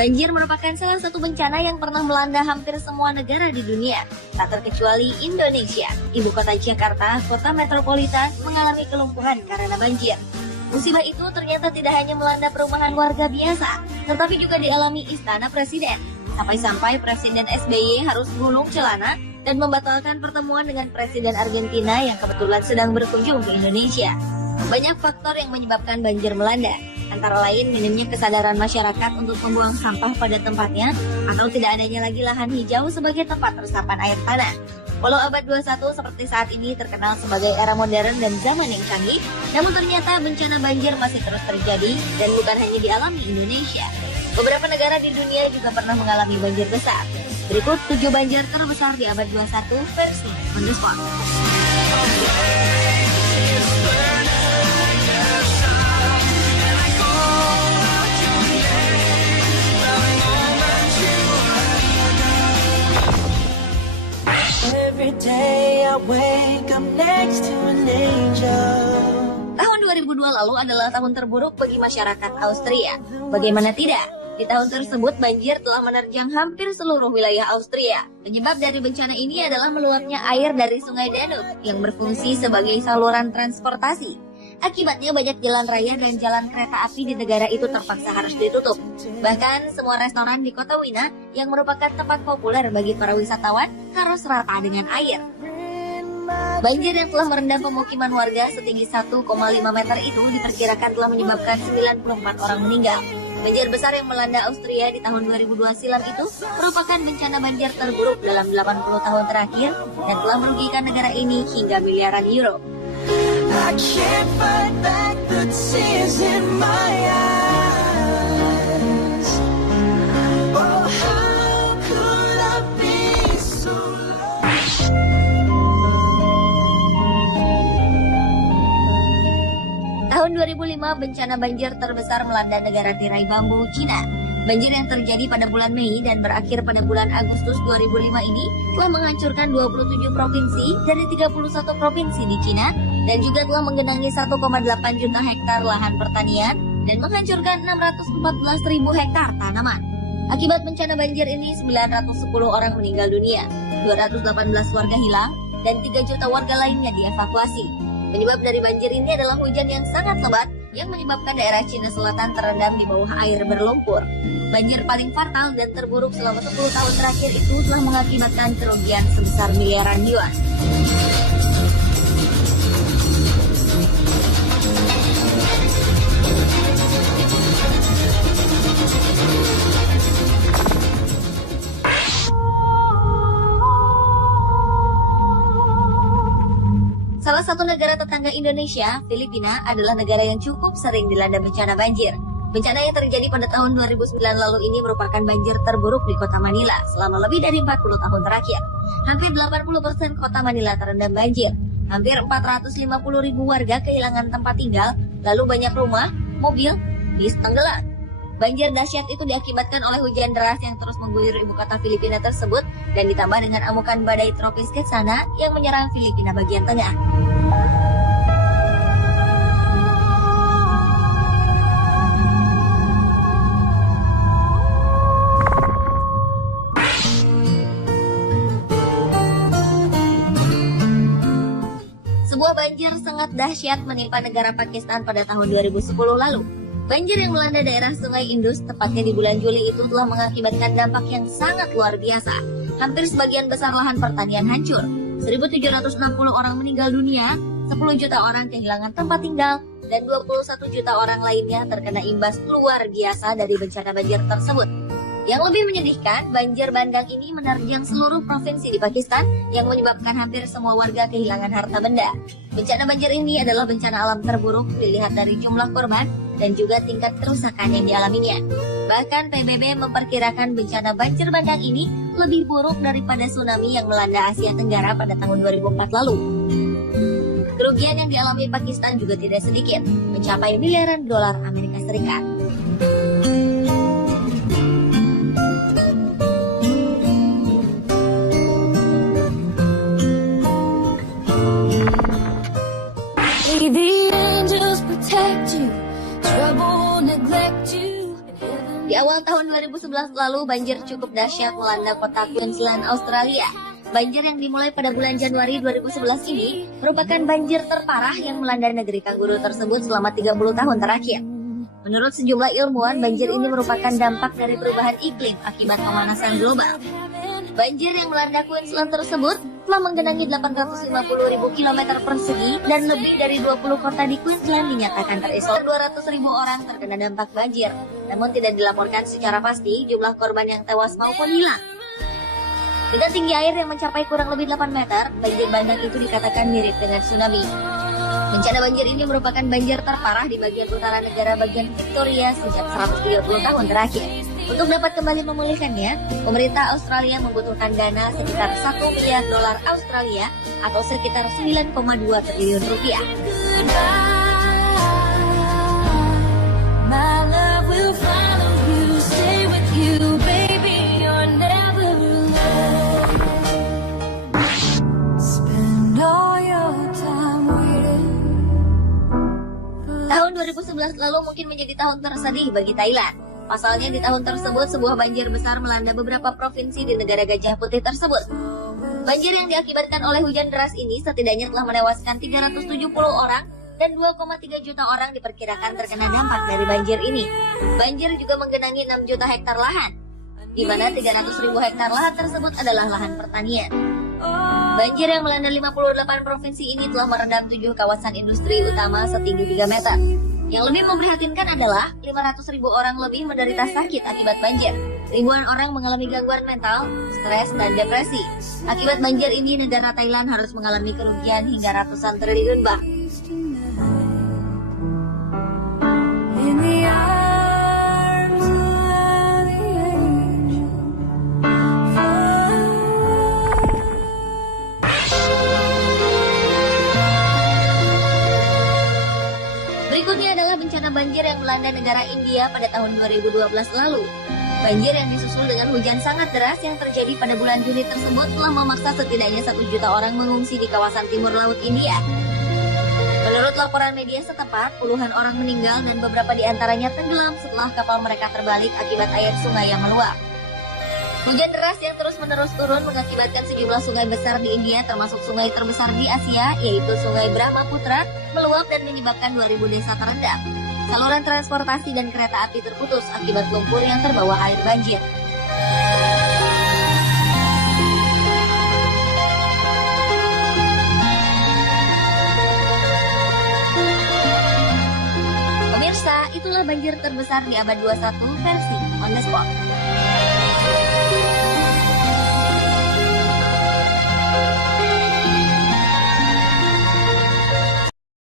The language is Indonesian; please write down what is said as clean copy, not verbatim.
Banjir merupakan salah satu bencana yang pernah melanda hampir semua negara di dunia, tak terkecuali Indonesia. Ibu kota Jakarta, kota metropolitan, mengalami kelumpuhan karena banjir. Musibah itu ternyata tidak hanya melanda perumahan warga biasa, tetapi juga dialami Istana Presiden. Sampai-sampai Presiden SBY harus gulung celana dan membatalkan pertemuan dengan Presiden Argentina yang kebetulan sedang berkunjung ke Indonesia. Banyak faktor yang menyebabkan banjir melanda, antara lain minimnya kesadaran masyarakat untuk membuang sampah pada tempatnya atau tidak adanya lagi lahan hijau sebagai tempat resapan air tanah. Walau abad 21 seperti saat ini terkenal sebagai era modern dan zaman yang canggih, namun ternyata bencana banjir masih terus terjadi dan bukan hanya dialami Indonesia. Beberapa negara di dunia juga pernah mengalami banjir besar. Berikut 7 banjir terbesar di abad 21 versi On The Spot. Tahun 2002 lalu adalah tahun terburuk bagi masyarakat Austria. Bagaimana tidak? Di tahun tersebut banjir telah menerjang hampir seluruh wilayah Austria. Penyebab dari bencana ini adalah meluapnya air dari Sungai Danube yang berfungsi sebagai saluran transportasi. Akibatnya banyak jalan raya dan jalan kereta api di negara itu terpaksa harus ditutup. Bahkan semua restoran di kota Wina yang merupakan tempat populer bagi para wisatawan harus rata dengan air. Banjir yang telah merendam pemukiman warga setinggi 1,5 meter itu diperkirakan telah menyebabkan 94 orang meninggal. Banjir besar yang melanda Austria di tahun 2002 silam itu merupakan bencana banjir terburuk dalam 80 tahun terakhir dan telah merugikan negara ini hingga miliaran euro. I can't fight back the tears in my eyes. Oh, how could I be so lost? Tahun 2005 bencana banjir terbesar melanda negara tirai bambu, Cina. Banjir yang terjadi pada bulan Mei dan berakhir pada bulan Agustus 2005 ini telah menghancurkan 27 provinsi dari 31 provinsi di Cina dan juga telah menggenangi 1,8 juta hektar lahan pertanian dan menghancurkan 614.000 hektar tanaman. Akibat bencana banjir ini 910 orang meninggal dunia, 218 warga hilang, dan 3 juta warga lainnya dievakuasi. Penyebab dari banjir ini adalah hujan yang sangat lebat yang menyebabkan daerah Cina Selatan terendam di bawah air berlumpur. Banjir paling fatal dan terburuk selama 10 tahun terakhir itu telah mengakibatkan kerugian sebesar miliaran yuan. Salah satu negara tetangga Indonesia, Filipina, adalah negara yang cukup sering dilanda bencana banjir. Bencana yang terjadi pada tahun 2009 lalu ini merupakan banjir terburuk di kota Manila selama lebih dari 40 tahun terakhir. Hampir 80% kota Manila terendam banjir. Hampir 450.000 warga kehilangan tempat tinggal, lalu banyak rumah, mobil, bis tenggelam. Banjir dahsyat itu diakibatkan oleh hujan deras yang terus mengguyur ibu kota Filipina tersebut dan ditambah dengan amukan badai tropis Ketsana yang menyerang Filipina bagian tengah. Sebuah banjir sangat dahsyat menimpa negara Pakistan pada tahun 2010 lalu. Banjir yang melanda daerah Sungai Indus tepatnya di bulan Juli itu telah mengakibatkan dampak yang sangat luar biasa. Hampir sebagian besar lahan pertanian hancur. 1.760 orang meninggal dunia, 10 juta orang kehilangan tempat tinggal, dan 21 juta orang lainnya terkena imbas luar biasa dari bencana banjir tersebut. Yang lebih menyedihkan, banjir bandang ini menerjang seluruh provinsi di Pakistan yang menyebabkan hampir semua warga kehilangan harta benda. Bencana banjir ini adalah bencana alam terburuk dilihat dari jumlah korban dan juga tingkat kerusakan yang dialaminya. Bahkan PBB memperkirakan bencana banjir bandang ini lebih buruk daripada tsunami yang melanda Asia Tenggara pada tahun 2004 lalu. Kerugian yang dialami Pakistan juga tidak sedikit, mencapai miliaran dolar Amerika Serikat. The angels protect you, trouble neglect you, and heaven Di awal tahun 2011 lalu, banjir cukup dahsyat melanda kota Queensland, Australia. Banjir yang dimulai pada bulan Januari 2011 ini merupakan banjir terparah yang melanda negeri kanguru tersebut selama 30 tahun terakhir. Menurut sejumlah ilmuwan, banjir ini merupakan dampak dari perubahan iklim akibat pemanasan global. Banjir yang melanda Queensland tersebut telah menggenangi 850.000 km persegi dan lebih dari 20 kota di Queensland dinyatakan terisolir. 200.000 orang terkena dampak banjir, namun tidak dilaporkan secara pasti jumlah korban yang tewas maupun hilang. Dengan tinggi air yang mencapai kurang lebih 8 meter, banjir bandang itu dikatakan mirip dengan tsunami. Bencana banjir ini merupakan banjir terparah di bagian utara negara bagian Victoria sejak 130 tahun terakhir. Untuk dapat kembali memulihkannya, pemerintah Australia membutuhkan dana sekitar 1 miliar dolar Australia atau sekitar 9,2 triliun rupiah. Tahun 2011 lalu mungkin menjadi tahun tersedih bagi Thailand. Pasalnya di tahun tersebut sebuah banjir besar melanda beberapa provinsi di negara Gajah Putih tersebut. Banjir yang diakibatkan oleh hujan deras ini setidaknya telah menewaskan 370 orang dan 2,3 juta orang diperkirakan terkena dampak dari banjir ini. Banjir juga menggenangi 6 juta hektar lahan, di mana 300.000 hektar lahan tersebut adalah lahan pertanian. Banjir yang melanda 58 provinsi ini telah merendam 7 kawasan industri utama setinggi 3 meter. Yang lebih memprihatinkan adalah 500.000 orang lebih menderita sakit akibat banjir. Ribuan orang mengalami gangguan mental, stres, dan depresi. Akibat banjir ini, negara Thailand harus mengalami kerugian hingga ratusan triliun baht. Berikutnya adalah bencana banjir yang melanda negara India pada tahun 2012 lalu. Banjir yang disusul dengan hujan sangat deras yang terjadi pada bulan Juni tersebut telah memaksa setidaknya 1 juta orang mengungsi di kawasan timur laut India. Menurut laporan media setempat, puluhan orang meninggal dan beberapa di antaranya tenggelam setelah kapal mereka terbalik akibat air sungai yang meluap. Hujan deras yang terus-menerus turun mengakibatkan sejumlah sungai besar di India, termasuk sungai terbesar di Asia, yaitu Sungai Brahmaputra, meluap dan menyebabkan 2.000 desa terendam. Saluran transportasi dan kereta api terputus akibat lumpur yang terbawa air banjir. Pemirsa, itulah banjir terbesar di abad 21 versi On The Spot.